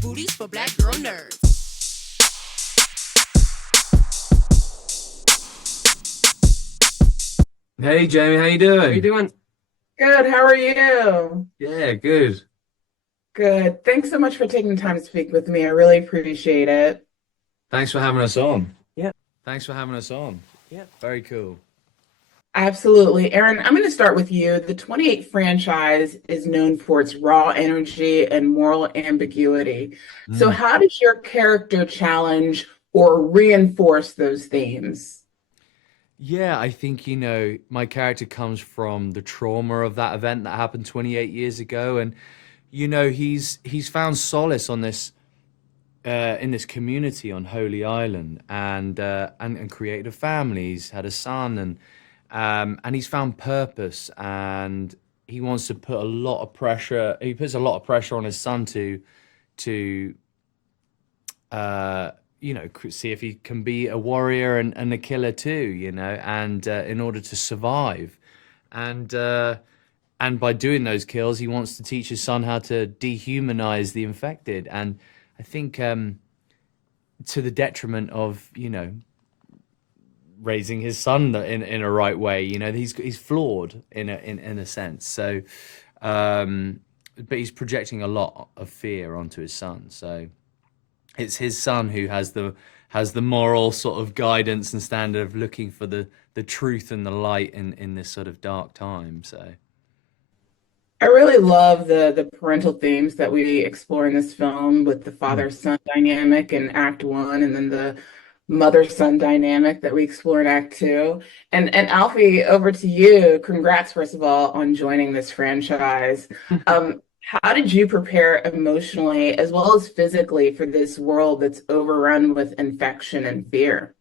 booties for black girl nerds. Hey Jamie, how you doing? How you doing? Good. How are you? Yeah, good. Good. Thanks so much for taking the time to speak with me. I really appreciate it. Thanks for having us on. Yeah, Thanks for having us on. yeah. Very cool. Absolutely. Aaron, I'm going to start with you. The 28 franchise is known for its raw energy and moral ambiguity. So, Mm. how does your character challenge or reinforce those themes? Yeah, I think, my character comes from the trauma of that event that happened 28 years ago, and he's found solace on this in this community on Holy Island, and created a family. He's had a son, and he's found purpose, and he wants to put a lot of pressure. He puts a lot of pressure on his son to see if he can be a warrior and a killer too, and in order to survive, and by doing those kills, he wants to teach his son how to dehumanize the infected, and I think to the detriment of raising his son in a right way. He's flawed in a sense. So, but he's projecting a lot of fear onto his son. So it's his son who has the moral sort of guidance and standard of looking for the truth and the light in this sort of dark time. So I really love the parental themes that we explore in this film with the father-son dynamic in Act One, and then the mother-son dynamic that we explore in Act Two. And Alfie, over to you. Congrats, first of all, on joining this franchise. How did you prepare emotionally as well as physically for this world that's overrun with infection and fear?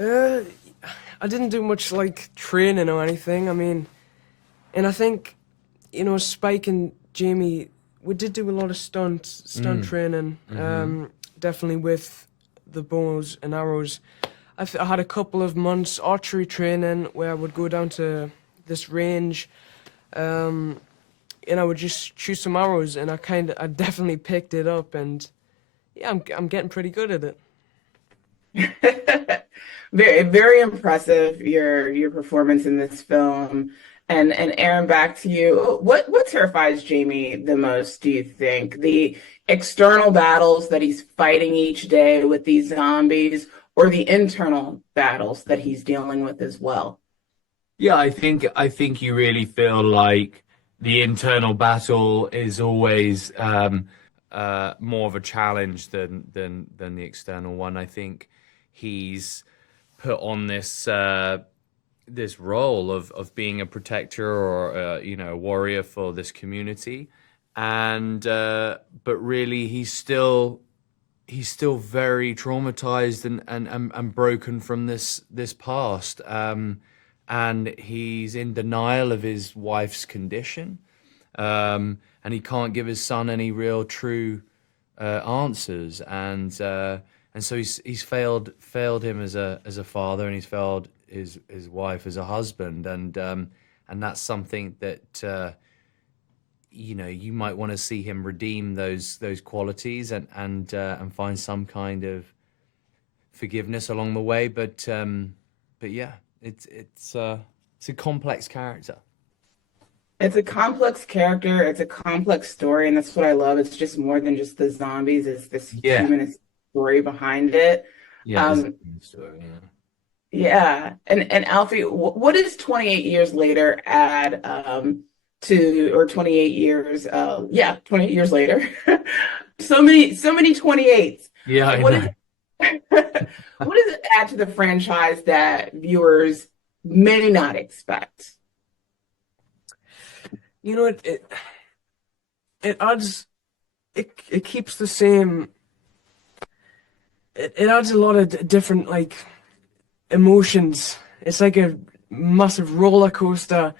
Uh, I didn't do much like training or anything. And I think, Spike and Jamie, we did do a lot of stunt training. Definitely with the bows and arrows. I had a couple of months archery training where I would go down to this range, and I would just shoot some arrows, and I definitely picked it up, and yeah, I'm getting pretty good at it. Very, very impressive, your performance in this film. And Aaron, back to you. What terrifies Jamie the most, do you think? The external battles that he's fighting each day with these zombies, or the internal battles that he's dealing with as well? yeah, I think you really feel like the internal battle is always more of a challenge than the external one. I think he's put on this role of being a protector or a warrior for this community, and but really he's still very traumatized and broken from this past, and he's in denial of his wife's condition, and he can't give his son any real true answers, and so he's failed him as a father, and he's failed his wife as a husband, and that's something that you might want to see him redeem those qualities, and find some kind of forgiveness along the way. But yeah, it's a complex character. It's a complex character, it's a complex story, and that's what I love. It's just more than just the zombies, it's this Yeah, humanist story behind it. yeah, it's a Um, good story. Yeah. yeah. And Alfie, what does 28 years later add to, or 28 years, yeah, 28 years later. So many 28s. Yeah, I What know. is what does it add to the franchise that viewers may not expect? It adds, it keeps the same. It adds a lot of different like emotions. It's like a massive roller coaster,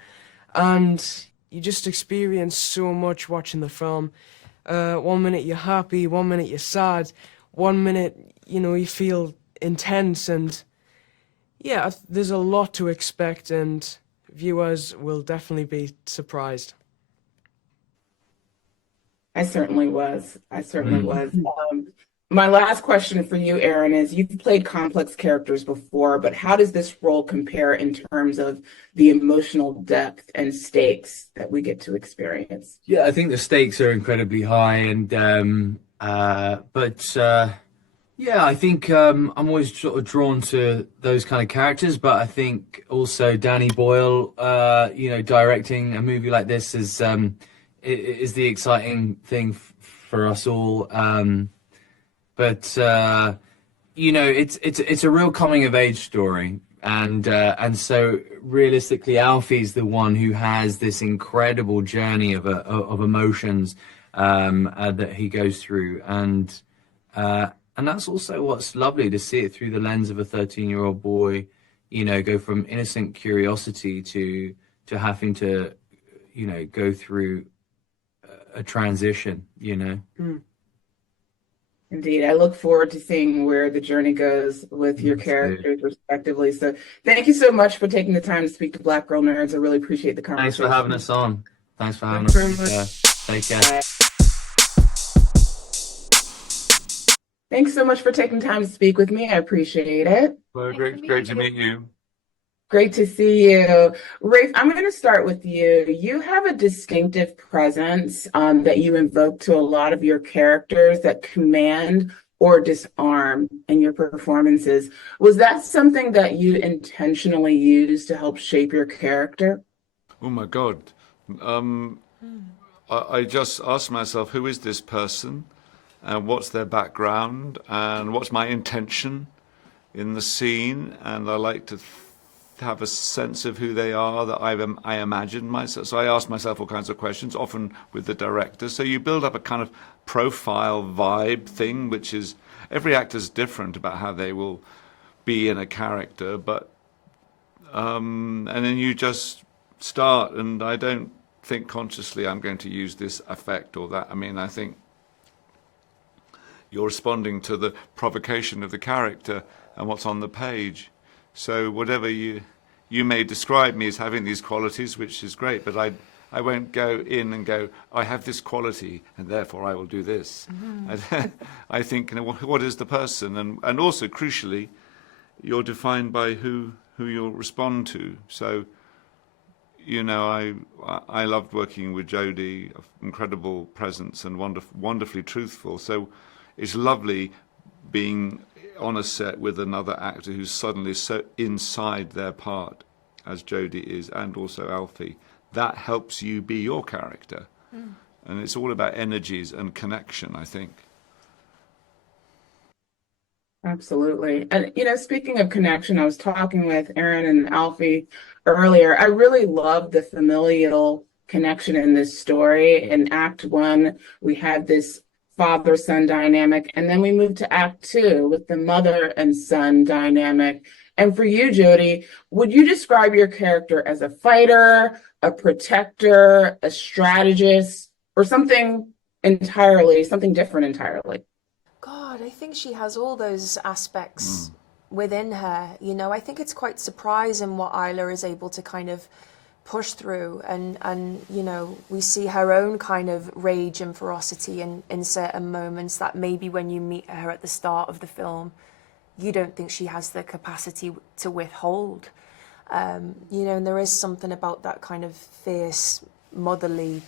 and you just experience so much watching the film. 1 minute you're happy, 1 minute you're sad, 1 minute you feel intense, and yeah, there's a lot to expect, and viewers will definitely be surprised. I certainly was. I certainly Mm. was. My last question for you, Aaron, is you've played complex characters before, but how does this role compare in terms of the emotional depth and stakes that we get to experience? Yeah, I think the stakes are incredibly high, and yeah, I think I'm always sort of drawn to those kind of characters. But I think also Danny Boyle, directing a movie like this is the exciting thing for us all. It's a real coming of age story, and so realistically, Alfie's the one who has this incredible journey of emotions that he goes through, and that's also what's lovely to see it through the lens of a 13-year-old boy, go from innocent curiosity to having to, go through a transition, Mm. Indeed. I look forward to seeing where the journey goes with your That's it. characters respectively. So thank you so much for taking the time to speak to Black Girl Nerds. I really appreciate the Thanks for having conversation. us on. Thanks for having Thanks very us. much. Take care. Thanks so much for taking time to speak with me. I appreciate it. Well, Nice to great, meet great to you. meet you. Great to see you. Rafe, I'm going to start with you. You have a distinctive presence that you invoke to a lot of your characters that command or disarm in your performances. Was that something that you intentionally used to help shape your character? Oh my God. Um, I just asked myself, who is this person? And what's their background? And what's my intention in the scene? And I like to have a sense of who they are that I imagine myself. So I ask myself all kinds of questions, often with the director. So you build up a kind of profile vibe thing, which is every actor's different about how they will be in a character, but and then you just start, and I don't think consciously I'm going to use this effect or that. I mean, I think you're responding to the provocation of the character and what's on the page. So whatever you may describe me as having these qualities, which is great, but I won't go in and go, I have this quality and therefore I will do this. I think, what is the person? And also, crucially, you're defined by who you'll respond to. So, I loved working with Jodie, incredible presence and wonderfully truthful. So it's lovely being on a set with another actor who's suddenly so inside their part, as Jodie is, and also Alfie. That helps you be your character. And it's all about energies and connection, I think. Absolutely. And, speaking of connection, I was talking with Aaron and Alfie earlier. I really love the familial connection in this story. In Act 1, we had this father-son dynamic, and then we moved to Act 2 with the mother and son dynamic. And for you, Jodie, would you describe your character as a fighter, a protector, a strategist, or something different entirely? God, I think she has all those aspects within her. I think it's quite surprising what Isla is able to kind of push through, and we see her own kind of rage and ferocity in certain moments that maybe when you meet her at the start of the film, you don't think she has the capacity to withhold. And there is something about that kind of fierce, motherly,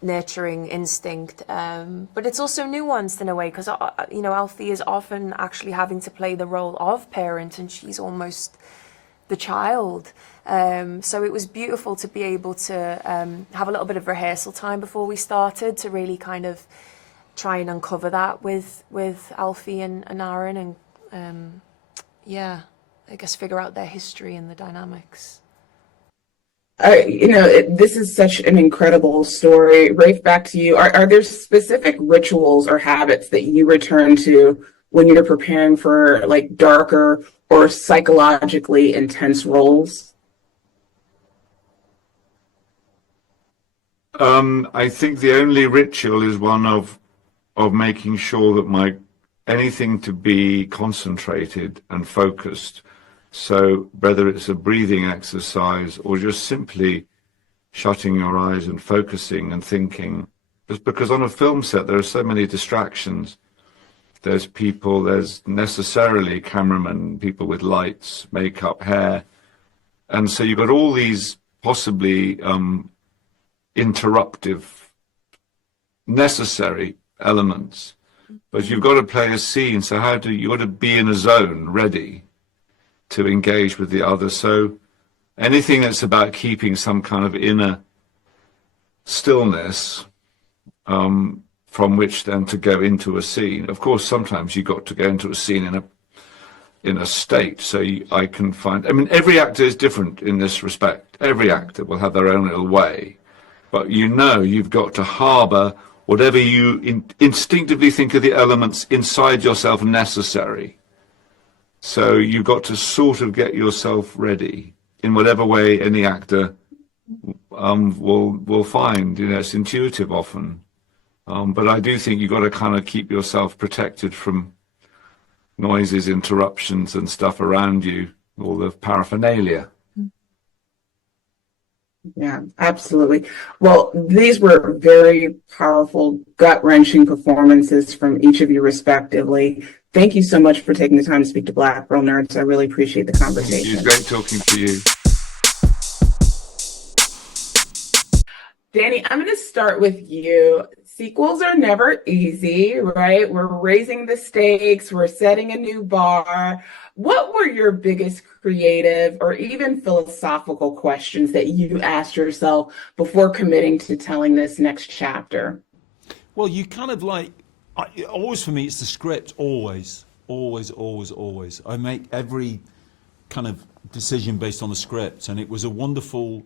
nurturing instinct, but it's also nuanced in a way, because Alfie is often actually having to play the role of parent, and she's almost the child. So it was beautiful to be able to have a little bit of rehearsal time before we started to really kind of try and uncover that with Alfie and Aaron, and I guess figure out their history and the dynamics. This is such an incredible story. Rafe, back to you. Are there specific rituals or habits that you return to when you're preparing for like darker or psychologically intense roles? I think the only ritual is one of making sure that anything to be concentrated and focused. So whether it's a breathing exercise or just simply shutting your eyes and focusing and thinking, It's because on a film set there are so many distractions. There's people, there's necessarily cameramen, people with lights, makeup, hair. And so you've got all these possibly interruptive, necessary elements. But you've got to play a scene, so how do you got to be in a zone ready to engage with the other? So anything that's about keeping some kind of inner stillness, from which then to go into a scene. Of course, sometimes you've got to go into a scene in a state. So I can find, I mean, every actor is different in this respect. Every actor will have their own little way. But you know you've got to harbour whatever you instinctively think are the elements inside yourself necessary. So you've got to sort of get yourself ready in whatever way any actor will find. You know, it's intuitive often. But I do think you've got to kind of keep yourself protected from noises, interruptions and stuff around you, all the paraphernalia. Yeah, absolutely. Well, these were very powerful, gut-wrenching performances from each of you respectively. Thank you so much for taking the time to speak to Black Girl Nerds. I really appreciate the conversation. It's great talking to you. Danny, I'm going to start with you. Sequels are never easy, right? We're raising the stakes. We're setting a new bar. What were your biggest creative or even philosophical questions that you asked yourself before committing to telling this next chapter? Well, you kind of like, always for me, it's the script, always. I make every kind of decision based on the script, and it was a wonderful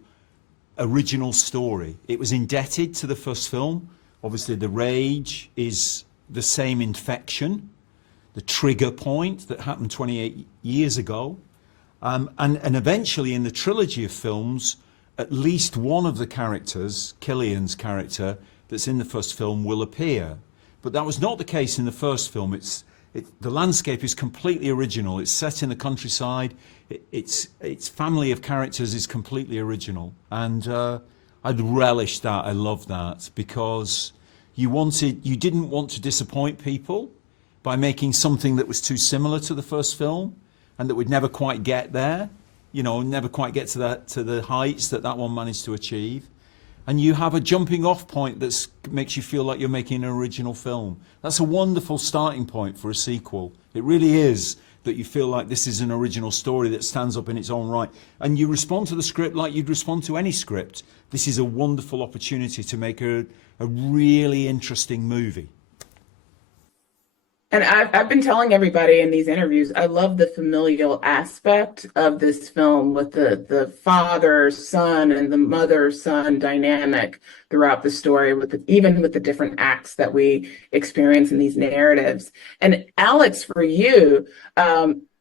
original story. It was indebted to the first film. Obviously, the rage is the same infection, the trigger point that happened 28 years ago. And eventually, in the trilogy of films, at least one of the characters, Killian's character, that's in the first film will appear. But that was not the case in the first film. The landscape is completely original. It's set in the countryside. Its family of characters is completely original. And I'd relish that. I love that, because you didn't want to disappoint people by making something that was too similar to the first film and that would never quite get there, you know, never quite get to the heights that one managed to achieve. And you have a jumping off point that makes you feel like you're making an original film. That's a wonderful starting point for a sequel. It really is, that you feel like this is an original story that stands up in its own right. And you respond to the script like you'd respond to any script. This is a wonderful opportunity to make a really interesting movie. And I've been telling everybody in these interviews, I love the familial aspect of this film with the father-son and the mother-son dynamic throughout the story, even with the different acts that we experience in these narratives. And Alex, for you,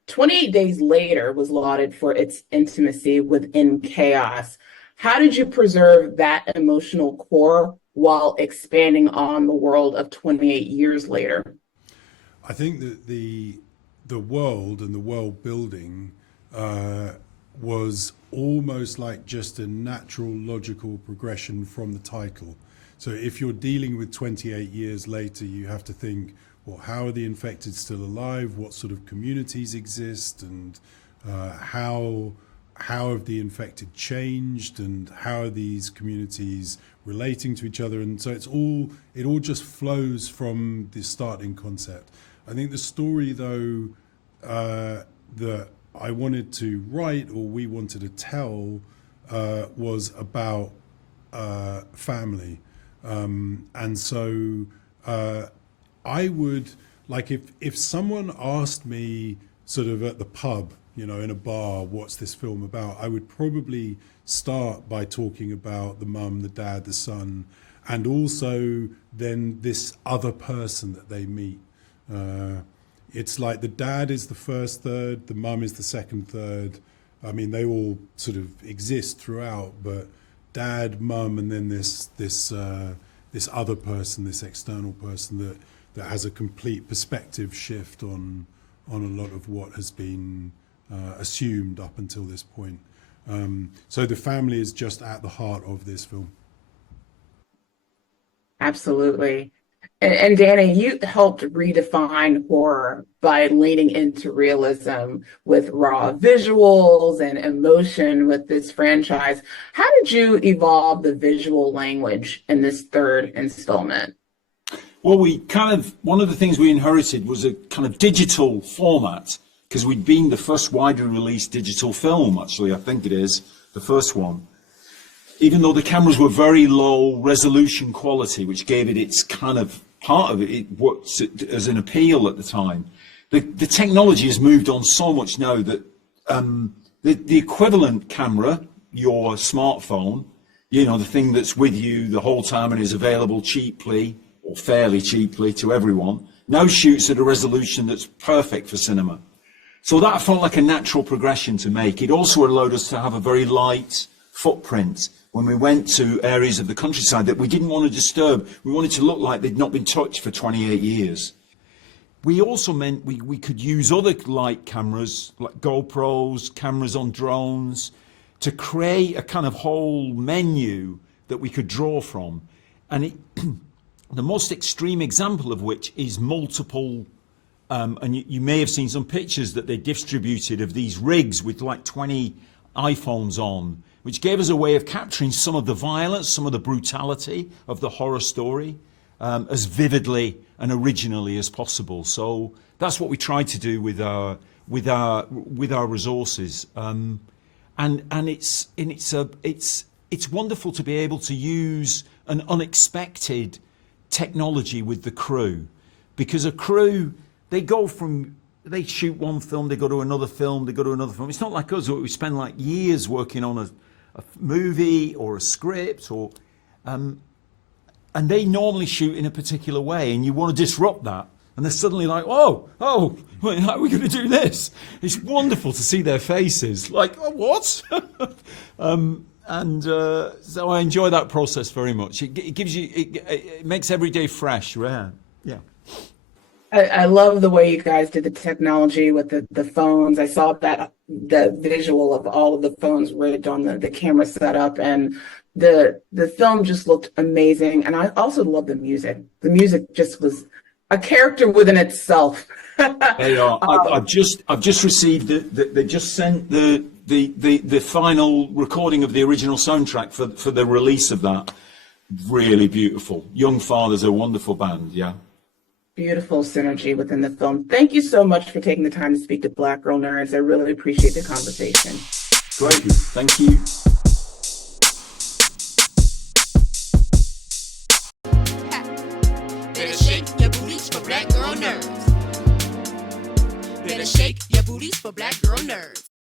28 Days Later was lauded for its intimacy within chaos. How did you preserve that emotional core while expanding on the world of 28 years later? I think that the world and the world building was almost like just a natural, logical progression from the title. So if you're dealing with 28 years later, you have to think, well, how are the infected still alive? What sort of communities exist? And how have the infected changed? And how are these communities relating to each other? And so it all just flows from the starting concept. I think the story, though, that I wanted to write, or we wanted to tell, was about family. And so I would, like, if someone asked me sort of at the pub, you know, in a bar, what's this film about, I would probably start by talking about the mum, the dad, the son, and also then this other person that they meet. It's like the dad is the first third, the mum is the second third. I mean, they all sort of exist throughout, but dad, mum, and then this other person, this external person that has a complete perspective shift on a lot of what has been assumed up until this point. So the family is just at the heart of this film. Absolutely. And Danny, you helped redefine horror by leaning into realism with raw visuals and emotion with this franchise. How did you evolve the visual language in this third installment? Well, one of the things we inherited was a kind of digital format, because we'd been the first widely released digital film, actually, I think it is, the first one. Even though the cameras were very low resolution quality, which gave it its kind of part of it, it worked as an appeal at the time. The technology has moved on so much now that the equivalent camera, your smartphone, the thing that's with you the whole time and is available cheaply or fairly cheaply to everyone, now shoots at a resolution that's perfect for cinema. So that felt like a natural progression to make. It also allowed us to have a very light footprint when we went to areas of the countryside that we didn't want to disturb. We wanted to look like they'd not been touched for 28 years. We also meant we could use other light cameras, like GoPros, cameras on drones, to create a kind of whole menu that we could draw from. And the most extreme example of which is multiple, and you may have seen some pictures that they distributed of these rigs with like 20 iPhones on, which gave us a way of capturing some of the violence, some of the brutality of the horror story as vividly and originally as possible. So that's what we tried to do with our resources, and it's wonderful to be able to use an unexpected technology with the crew, because a crew, they shoot one film, they go to another film, they go to another film. It's not like us, where we spend like years working on a movie or a script, or and they normally shoot in a particular way, and you want to disrupt that, and they're suddenly like, oh, wait, how are we going to do this? It's wonderful to see their faces, like, oh, what? So I enjoy that process very much. It gives you, it makes every day fresh, yeah. I love the way you guys did the technology with the phones. I saw the visual of all of the phones rigged on the camera setup, and the film just looked amazing. And I also love the music. The music just was a character within itself. They are. I've just received they just sent the final recording of the original soundtrack for the release of that. Really beautiful. Young Father's a wonderful band, yeah. Beautiful synergy within the film. Thank you so much for taking the time to speak to Black Girl Nerds. I really appreciate the conversation. Great. Thank you. Better shake your booties for Black Girl Nerds. Better shake your booties for Black Girl Nerds.